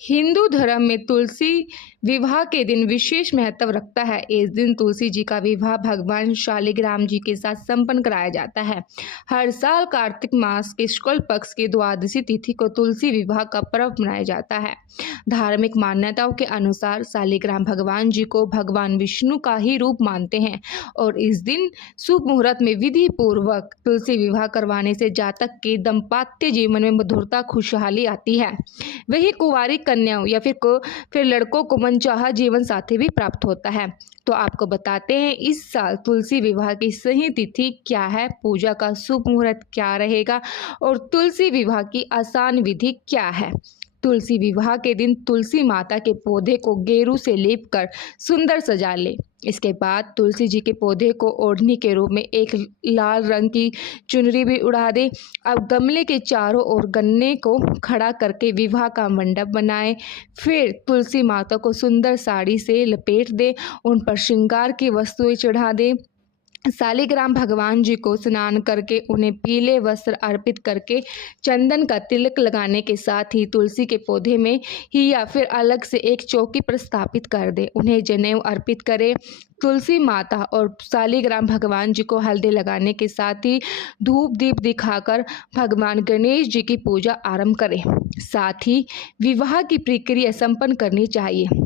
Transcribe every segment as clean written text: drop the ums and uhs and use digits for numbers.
हिंदू धर्म में तुलसी विवाह के दिन विशेष महत्व रखता है। इस दिन तुलसी जी का विवाह भगवान शालिग्राम जी के साथ संपन्न कराया जाता है। हर साल कार्तिक मास के शुक्ल पक्ष की द्वादशी तिथि को तुलसी विवाह का पर्व मनाया जाता है। धार्मिक मान्यताओं के अनुसार शालिग्राम भगवान जी को भगवान विष्णु का ही रूप मानते हैं और इस दिन शुभ मुहूर्त में विधि पूर्वक तुलसी विवाह करवाने से जातक के दाम्पत्य जीवन में मधुरता, खुशहाली आती है। वही कुंवारी कन्याओं या फिर लड़कों को मनचाहा जीवन साथी भी प्राप्त होता है। तो आपको बताते हैं इस साल तुलसी विवाह की सही तिथि क्या है, पूजा का शुभ मुहूर्त क्या रहेगा और तुलसी विवाह की आसान विधि क्या है। तुलसी विवाह के दिन तुलसी माता के पौधे को गेरू से लेप कर सुंदर सजा ले। इसके बाद तुलसी जी के पौधे को ओढ़नी के रूप में एक लाल रंग की चुनरी भी उड़ा दे। अब गमले के चारों ओर गन्ने को खड़ा करके विवाह का मंडप बनाए। फिर तुलसी माता को सुंदर साड़ी से लपेट दे, उन पर श्रृंगार की वस्तुएं चढ़ा दे। शालिग्राम भगवान जी को स्नान करके उन्हें पीले वस्त्र अर्पित करके चंदन का तिलक लगाने के साथ ही तुलसी के पौधे में ही या फिर अलग से एक चौकी पर स्थापित कर दे। उन्हें जनेऊ अर्पित करे। तुलसी माता और शालिग्राम भगवान जी को हल्दी लगाने के साथ ही धूप दीप दिखाकर भगवान गणेश जी की पूजा आरंभ करें। साथ ही विवाह की प्रक्रिया संपन्न करनी चाहिए।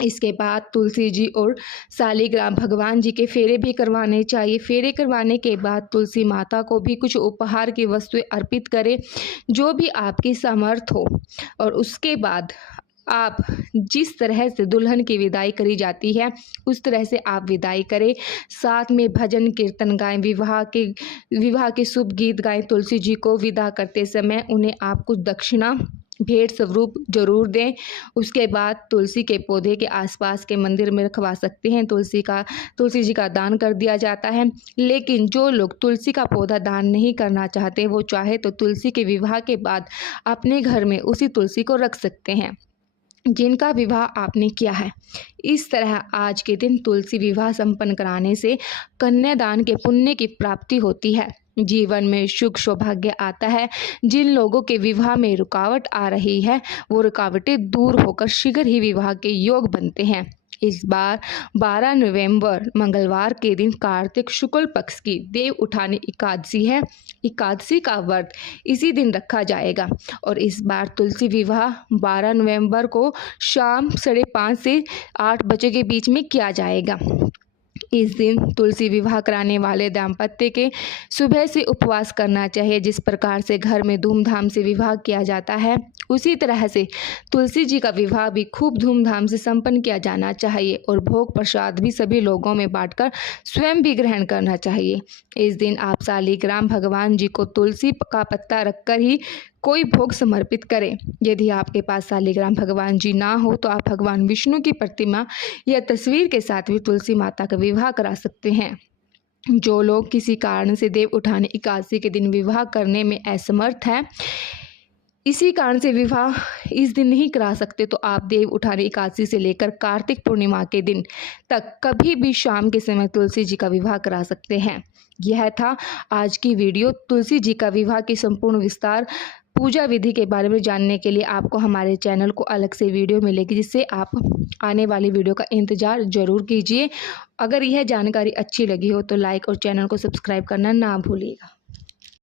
इसके बाद तुलसी जी और शालिग्राम भगवान जी के फेरे भी करवाने चाहिए। फेरे करवाने के बाद तुलसी माता को भी कुछ उपहार की वस्तुएं अर्पित करें, जो भी आपकी सामर्थ हो। और उसके बाद आप जिस तरह से दुल्हन की विदाई करी जाती है उस तरह से आप विदाई करें। साथ में भजन कीर्तन गाएं, विवाह के शुभ गीत गाएं। तुलसी जी को विदा करते समय उन्हें आप कुछ दक्षिणा भेंट स्वरूप जरूर दें। उसके बाद तुलसी के पौधे के आसपास के मंदिर में रखवा सकते हैं। तुलसी जी का दान कर दिया जाता है। लेकिन जो लोग तुलसी का पौधा दान नहीं करना चाहते, वो चाहे तो तुलसी के विवाह के बाद अपने घर में उसी तुलसी को रख सकते हैं जिनका विवाह आपने किया है। इस तरह आज के दिन तुलसी विवाह संपन्न कराने से कन्यादान के पुण्य की प्राप्ति होती है। जीवन में सुख सौभाग्य आता है। जिन लोगों के विवाह में रुकावट आ रही है, वो रुकावटें दूर होकर शीघ्र ही विवाह के योग बनते हैं। इस बार 12 नवंबर मंगलवार के दिन कार्तिक शुक्ल पक्ष की देव उठानी एकादशी है। एकादशी का व्रत इसी दिन रखा जाएगा और इस बार तुलसी विवाह 12 नवंबर को शाम 5:30 से 8 बजे के बीच में किया जाएगा। इस दिन तुलसी विवाह कराने वाले दाम्पत्य के सुबह से उपवास करना चाहिए। जिस प्रकार से घर में धूमधाम से विवाह किया जाता है, उसी तरह से तुलसी जी का विवाह भी खूब धूमधाम से संपन्न किया जाना चाहिए और भोग प्रसाद भी सभी लोगों में बांटकर स्वयं भी ग्रहण करना चाहिए। इस दिन आप शालिग्राम भगवान जी को तुलसी का पत्ता रखकर ही कोई भोग समर्पित करें। यदि आपके पास शालिग्राम भगवान जी ना हो तो आप भगवान विष्णु की प्रतिमा या तस्वीर के साथ भी तुलसी माता का विवाह करा सकते हैं। जो लोग किसी कारण से देव उठानी एकादशी के दिन विवाह करने में असमर्थ हैं, इसी कारण से विवाह इस दिन नहीं करा सकते, तो आप देव उठानी एकादशी से लेकर कार्तिक पूर्णिमा के दिन तक कभी भी शाम के समय तुलसी जी का विवाह करा सकते हैं। यह था आज की वीडियो। तुलसी जी का विवाह की संपूर्ण विस्तार पूजा विधि के बारे में जानने के लिए आपको हमारे चैनल को अलग से वीडियो मिलेगी, जिससे आप आने वाली वीडियो का इंतज़ार ज़रूर कीजिए। अगर यह जानकारी अच्छी लगी हो तो लाइक और चैनल को सब्सक्राइब करना ना भूलिएगा।